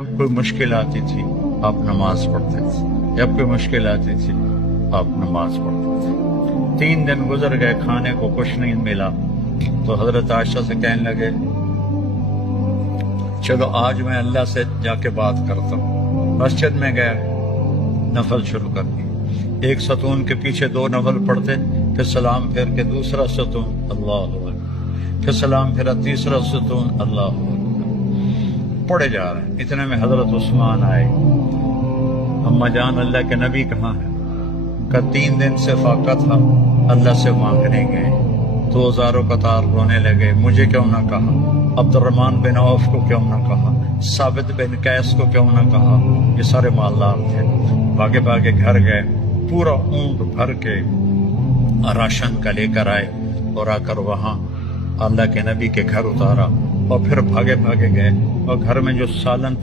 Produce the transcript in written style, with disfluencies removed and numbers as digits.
کوئی مشکل آتی تھی آپ نماز پڑھتے تھے، جب کوئی مشکل آتی تھی آپ نماز پڑھتے تھے۔ 3 دن گزر گئے، کھانے کو کچھ نہیں ملا، تو حضرت عائشہ سے کہنے لگے چلو آج میں اللہ سے جا کے بات کرتا ہوں۔ مسجد میں گئے، نفل شروع کر دی، ایک ستون کے پیچھے 2 نفل پڑھتے، پھر سلام پھیر کے دوسرا ستون، اللہ اکبر، پھر سلام پھیرا تیسرا ستون، اللہ اکبر، پڑھے جا رہے ہیں۔ اتنے میں حضرت عثمان آئے، اما جان اللہ کے نبی کہاں ہے؟ کہ 3 دن سے فاقہ تھا، اللہ سے مانگنے گئے، 2000 قطار رونے لگے، مجھے کیوں نہ کہا، عبد الرحمن بن عوف کو کیوں نہ کہا، ثابت بن قیس کو کیوں نہ کہا، یہ سارے مالدار تھے، بھاگے بھاگے گھر گئے، پورا اونٹ بھر کے راشن کا لے کر آئے، اور آ کر وہاں اللہ کے نبی کے گھر اتارا، اور پھر بھاگے بھاگے گئے، اور گھر میں جو سالن